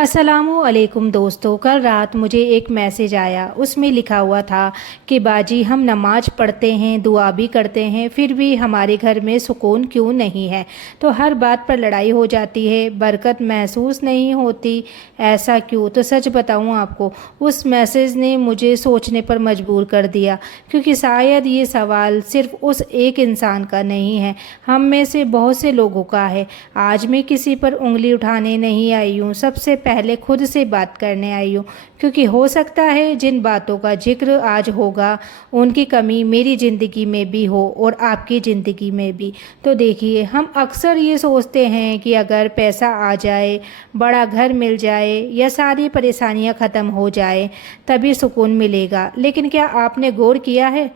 अस्सलामुअलैकुम दोस्तों, कल रात मुझे एक मैसेज आया। उसमें लिखा हुआ था कि बाजी हम नमाज पढ़ते हैं, दुआ भी करते हैं, फिर भी हमारे घर में सुकून क्यों नहीं है। तो हर बात पर लड़ाई हो जाती है, बरकत महसूस नहीं होती, ऐसा क्यों। तो सच बताऊं आपको, उस मैसेज ने मुझे सोचने पर मजबूर कर दिया, क्योंकि शायद ये सवाल सिर्फ उस एक इंसान का नहीं है, हम में से बहुत से लोगों का है। आज मैं किसी पर उंगली उठाने नहीं आई हूँ, सबसे पहले खुद से बात करने आई हूँ, क्योंकि हो सकता है जिन बातों का जिक्र आज होगा उनकी कमी मेरी ज़िंदगी में भी हो और आपकी ज़िंदगी में भी। तो देखिए, हम अक्सर ये सोचते हैं कि अगर पैसा आ जाए, बड़ा घर मिल जाए या सारी परेशानियाँ ख़त्म हो जाए तभी सुकून मिलेगा। लेकिन क्या आपने गौर किया है,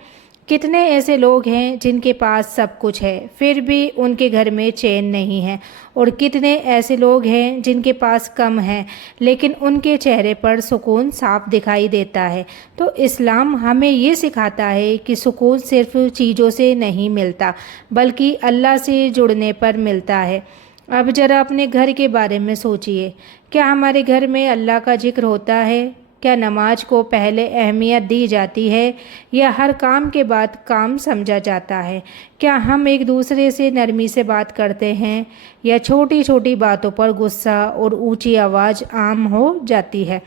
कितने ऐसे लोग हैं जिनके पास सब कुछ है फिर भी उनके घर में चैन नहीं है, और कितने ऐसे लोग हैं जिनके पास कम है लेकिन उनके चेहरे पर सुकून साफ दिखाई देता है। तो इस्लाम हमें ये सिखाता है कि सुकून सिर्फ चीज़ों से नहीं मिलता, बल्कि अल्लाह से जुड़ने पर मिलता है। अब ज़रा अपने घर के बारे में सोचिए, क्या हमारे घर में अल्लाह का जिक्र होता है? क्या नमाज को पहले अहमियत दी जाती है या हर काम के बाद काम समझा जाता है? क्या हम एक दूसरे से नरमी से बात करते हैं या छोटी छोटी बातों पर गुस्सा और ऊंची आवाज़ आम हो जाती है?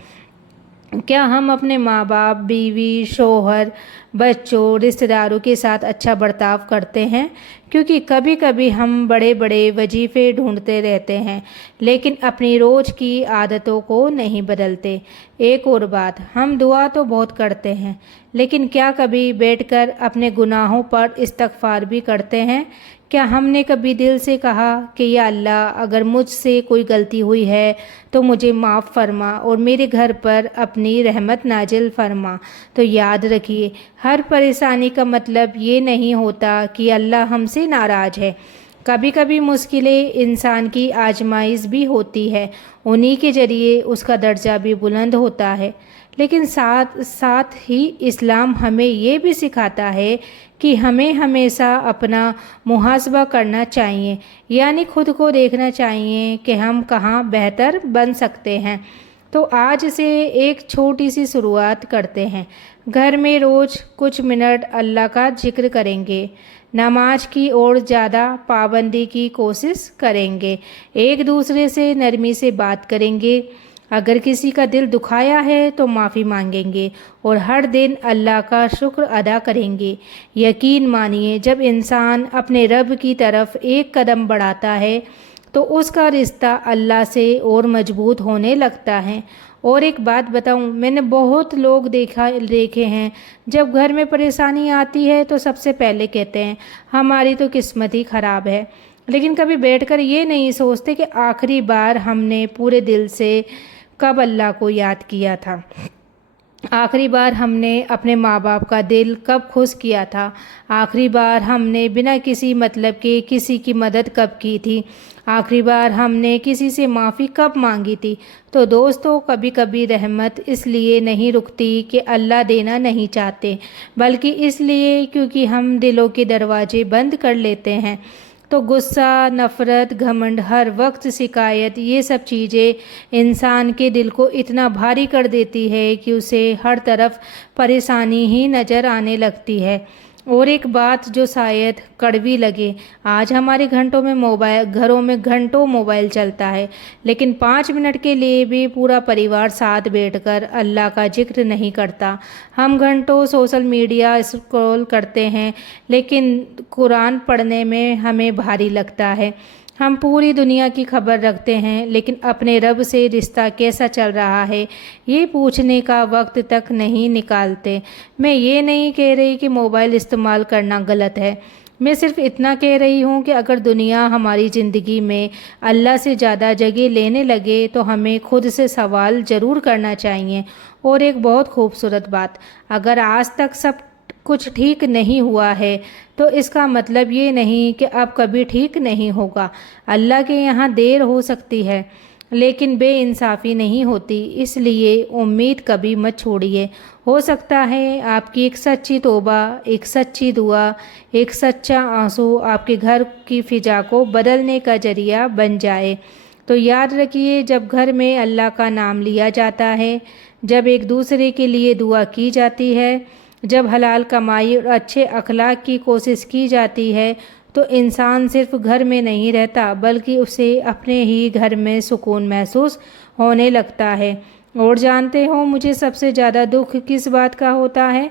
क्या हम अपने माँ बाप, बीवी, शौहर, बच्चों, रिश्तेदारों के साथ अच्छा बर्ताव करते हैं? क्योंकि कभी कभी हम बड़े बड़े वजीफ़े ढूंढते रहते हैं लेकिन अपनी रोज़ की आदतों को नहीं बदलते। एक और बात, हम दुआ तो बहुत करते हैं, लेकिन क्या कभी बैठकर अपने गुनाहों पर इस्तग़फ़ार भी करते हैं? क्या हमने कभी दिल से कहा कि या अल्लाह, अगर मुझसे कोई गलती हुई है तो मुझे माफ़ फरमा और मेरे घर पर अपनी रहमत नाजिल फरमा? तो याद रखिए, हर परेशानी का मतलब ये नहीं होता कि अल्लाह हमसे नाराज़ है। कभी कभी मुश्किलें इंसान की आजमाइश भी होती है, उन्हीं के ज़रिए उसका दर्जा भी बुलंद होता है। लेकिन साथ साथ ही इस्लाम हमें ये भी सिखाता है कि हमें हमेशा अपना मुहासबा करना चाहिए, यानी खुद को देखना चाहिए कि हम कहाँ बेहतर बन सकते हैं। तो आज से एक छोटी सी शुरुआत करते हैं। घर में रोज़ कुछ मिनट अल्लाह का जिक्र करेंगे, नमाज की ओर ज़्यादा पाबंदी की कोशिश करेंगे, एक दूसरे से नरमी से बात करेंगे, अगर किसी का दिल दुखाया है तो माफ़ी मांगेंगे और हर दिन अल्लाह का शुक्र अदा करेंगे। यकीन मानिए, जब इंसान अपने रब की तरफ एक कदम बढ़ाता है तो उसका रिश्ता अल्लाह से और मजबूत होने लगता है। और एक बात बताऊं, मैंने बहुत लोग देखे हैं, जब घर में परेशानी आती है तो सबसे पहले कहते हैं हमारी तो किस्मत ही ख़राब है, लेकिन कभी बैठकर ये नहीं सोचते कि आखिरी बार हमने पूरे दिल से कब अल्लाह को याद किया था, आखिरी बार हमने अपने माँ बाप का दिल कब खुश किया था, आखिरी बार हमने बिना किसी मतलब के किसी की मदद कब की थी, आखिरी बार हमने किसी से माफ़ी कब मांगी थी। तो दोस्तों, कभी कभी रहमत इसलिए नहीं रुकती कि अल्लाह देना नहीं चाहते, बल्कि इसलिए क्योंकि हम दिलों के दरवाजे बंद कर लेते हैं। तो गुस्सा, नफ़रत, घमंड, हर वक्त शिकायत, ये सब चीज़ें इंसान के दिल को इतना भारी कर देती है कि उसे हर तरफ परेशानी ही नज़र आने लगती है। और एक बात जो शायद कड़वी लगे, आज हमारे घरों में घंटों मोबाइल चलता है, लेकिन 5 मिनट के लिए भी पूरा परिवार साथ बैठकर अल्लाह का जिक्र नहीं करता। हम घंटों सोशल मीडिया स्क्रॉल करते हैं, लेकिन कुरान पढ़ने में हमें भारी लगता है। हम पूरी दुनिया की खबर रखते हैं, लेकिन अपने रब से रिश्ता कैसा चल रहा है ये पूछने का वक्त तक नहीं निकालते। मैं ये नहीं कह रही कि मोबाइल इस्तेमाल करना गलत है, मैं सिर्फ इतना कह रही हूँ कि अगर दुनिया हमारी ज़िंदगी में अल्लाह से ज़्यादा जगह लेने लगे तो हमें खुद से सवाल ज़रूर करना चाहिए। और एक बहुत खूबसूरत बात, अगर आज तक सब कुछ ठीक नहीं हुआ है तो इसका मतलब ये नहीं कि अब कभी ठीक नहीं होगा। अल्लाह के यहाँ देर हो सकती है, लेकिन बेइंसाफ़ी नहीं होती, इसलिए उम्मीद कभी मत छोड़िए। हो सकता है आपकी एक सच्ची तौबा, एक सच्ची दुआ, एक सच्चा आंसू आपके घर की फ़िज़ा को बदलने का ज़रिया बन जाए। تو یاد رکھیے، جب گھر میں اللہ کا نام لیا جاتا ہے، جب ایک دوسرے کے لیے دعا کی جاتی ہے، جب حلال کمائی اور اچھے اخلاق کی کوشش کی جاتی ہے، تو انسان صرف گھر میں نہیں رہتا بلکہ اسے اپنے ہی گھر میں سکون محسوس ہونے لگتا ہے۔ اور جانتے ہو مجھے سب سے زیادہ دکھ کس بات کا ہوتا ہے؟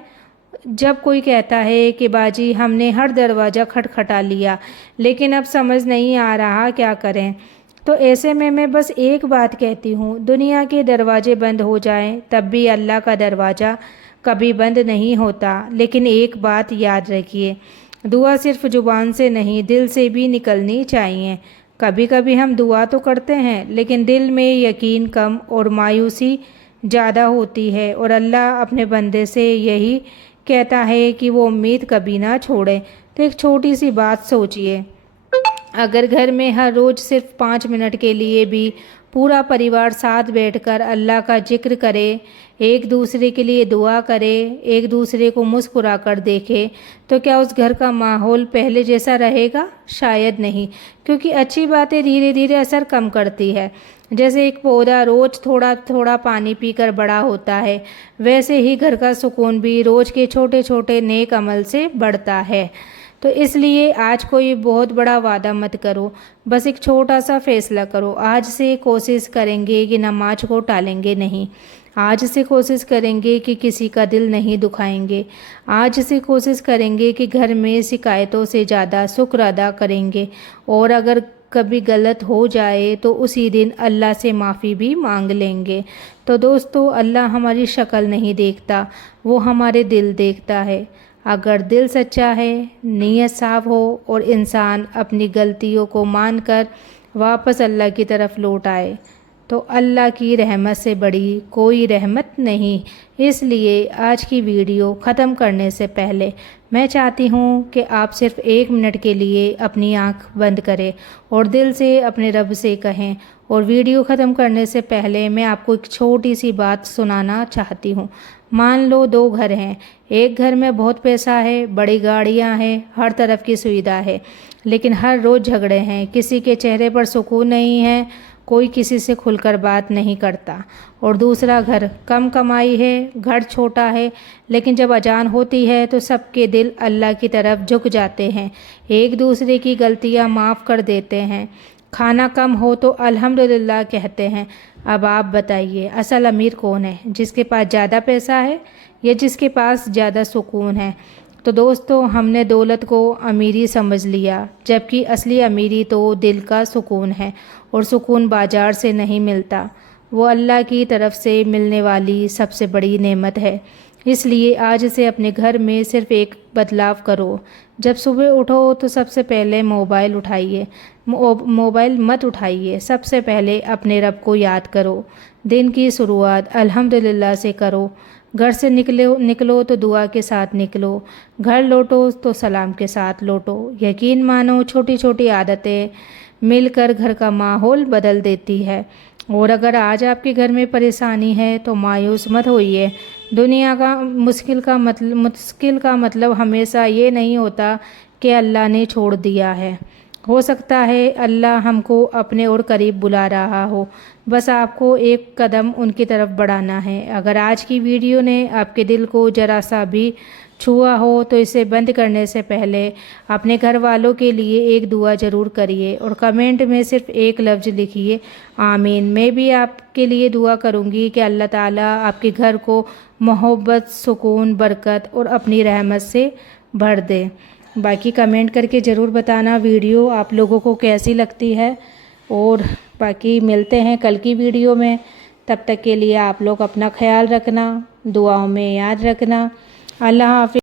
جب کوئی کہتا ہے کہ باجی ہم نے ہر دروازہ کھٹکھٹا لیا لیکن اب سمجھ نہیں آ رہا کیا کریں۔ تو ایسے میں بس ایک بات کہتی ہوں، دنیا کے دروازے بند ہو جائیں تب بھی اللہ کا دروازہ کبھی بند نہیں ہوتا۔ لیکن ایک بات یاد رکھیے، دعا صرف زبان سے نہیں دل سے بھی نکلنی چاہیے۔ کبھی کبھی ہم دعا تو کرتے ہیں لیکن دل میں یقین کم اور مایوسی زیادہ ہوتی ہے، اور اللہ اپنے بندے سے یہی کہتا ہے کہ وہ امید کبھی نہ چھوڑے۔ تو ایک چھوٹی سی بات سوچئے، اگر گھر میں ہر روز صرف 5 منٹ کے لیے بھی پورا پریوار ساتھ بیٹھ کر اللہ کا ذکر کرے، ایک دوسرے کے لیے دعا کرے، ایک دوسرے کو مسکرا کر دیکھے، تو کیا اس گھر کا ماحول پہلے جیسا رہے گا؟ شاید نہیں، کیونکہ اچھی باتیں دھیرے دھیرے اثر کم کرتی ہے۔ جیسے ایک پودا روز تھوڑا تھوڑا پانی پی کر بڑا ہوتا ہے، ویسے ہی گھر کا سکون بھی روز کے چھوٹے چھوٹے نیک عمل سے بڑھتا ہے۔ تو اس لیے آج کوئی بہت بڑا وعدہ مت کرو، بس ایک چھوٹا سا فیصلہ کرو۔ آج سے کوشش کریں گے کہ نماز کو ٹالیں گے نہیں، آج سے کوشش کریں گے کہ کسی کا دل نہیں دکھائیں گے، آج سے کوشش کریں گے کہ گھر میں شکایتوں سے زیادہ شکر ادا کریں گے، اور اگر کبھی غلط ہو جائے تو اسی دن اللہ سے معافی بھی مانگ لیں گے۔ تو دوستو، اللہ ہماری شکل نہیں دیکھتا، وہ ہمارے دل دیکھتا ہے۔ اگر دل سچا ہے، نیت صاف ہو اور انسان اپنی غلطیوں کو مان کر واپس اللہ کی طرف لوٹ آئے، تو اللہ کی رحمت سے بڑی کوئی رحمت نہیں۔ اس لیے آج کی ویڈیو ختم کرنے سے پہلے میں چاہتی ہوں کہ آپ صرف 1 منٹ کے لیے اپنی آنکھ بند کریں اور دل سے اپنے رب سے کہیں۔ اور ویڈیو ختم کرنے سے پہلے میں آپ کو ایک چھوٹی سی بات سنانا چاہتی ہوں۔ مان لو 2 گھر ہیں، ایک گھر میں بہت پیسہ ہے، بڑی گاڑیاں ہیں، ہر طرف کی سویدھا ہے، لیکن ہر روز جھگڑے ہیں، کسی کے چہرے پر سکون نہیں ہے، کوئی کسی سے کھل کر بات نہیں کرتا۔ اور دوسرا گھر، کم کمائی ہے، گھر چھوٹا ہے، لیکن جب اذان ہوتی ہے تو سب کے دل اللہ کی طرف جھک جاتے ہیں، ایک دوسرے کی غلطیاں معاف کر دیتے ہیں، کھانا کم ہو تو الحمدللہ کہتے ہیں۔ اب آپ بتائیے، اصل امیر کون ہے؟ جس کے پاس زیادہ پیسہ ہے یا جس کے پاس زیادہ سکون ہے؟ تو دوستو، ہم نے دولت کو امیری سمجھ لیا، جبکہ اصلی امیری تو دل کا سکون ہے، اور سکون بازار سے نہیں ملتا، وہ اللہ کی طرف سے ملنے والی سب سے بڑی نعمت ہے۔ اس لیے آج سے اپنے گھر میں صرف ایک بدلاؤ کرو، جب صبح اٹھو تو سب سے پہلے موبائل مت اٹھائیے، سب سے پہلے اپنے رب کو یاد کرو، دن کی شروعات الحمدللہ سے کرو، گھر سے نکلو تو دعا کے ساتھ نکلو، گھر لوٹو تو سلام کے ساتھ لوٹو۔ یقین مانو، چھوٹی چھوٹی عادتیں مل کر گھر کا ماحول بدل دیتی ہے۔ اور اگر آج آپ کے گھر میں پریشانی ہے تو مایوس مت ہوئیے، دنیا کا مشکل کا مطلب ہمیشہ یہ نہیں ہوتا کہ اللہ نے چھوڑ دیا ہے، ہو سکتا ہے اللہ ہم کو اپنے اور قریب بلا رہا ہو، بس آپ کو ایک قدم ان کی طرف بڑھانا ہے۔ اگر آج کی ویڈیو نے آپ کے دل کو ذرا سا بھی چھوا ہو تو اسے بند کرنے سے پہلے اپنے گھر والوں کے لیے ایک دعا ضرور کریے، اور کمنٹ میں صرف ایک لفظ لکھیے، آمین۔ میں بھی آپ کے لیے دعا کروں گی کہ اللہ تعالیٰ آپ کے گھر کو محبت، سکون، برکت اور اپنی رحمت سے بھر دے۔ باقی کمنٹ کر کے ضرور بتانا ویڈیو آپ لوگوں کو کیسی لگتی ہے، اور باقی ملتے ہیں کل کی ویڈیو میں۔ تب تک کے لیے آپ لوگ اپنا خیال رکھنا، دعاؤں میں یاد رکھنا۔ اللہ حافظ۔